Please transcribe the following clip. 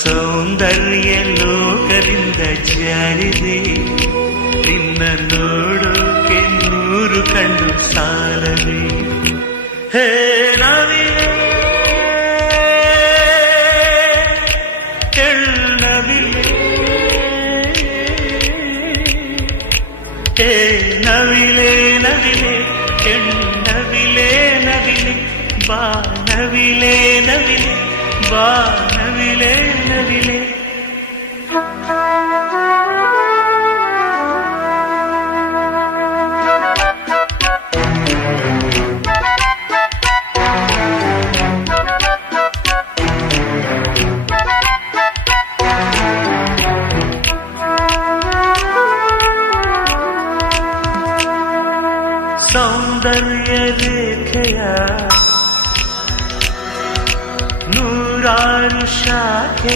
സൗന്ദര്യ ലോകരിന്ത ജാനിതി നിന്ന നോടു കെന്നൂരു കണ്ടു ചാലതി ഹേ നവി നവി ഹേ നവിലേ നവിലേ കെ നവിലേ നവിലേ ബാ നവിലേ നവിലേ ബാ நடுவிலே நடுவிலே சௌந்தர்யரே கே ಗಾರು ಶಾಖೆ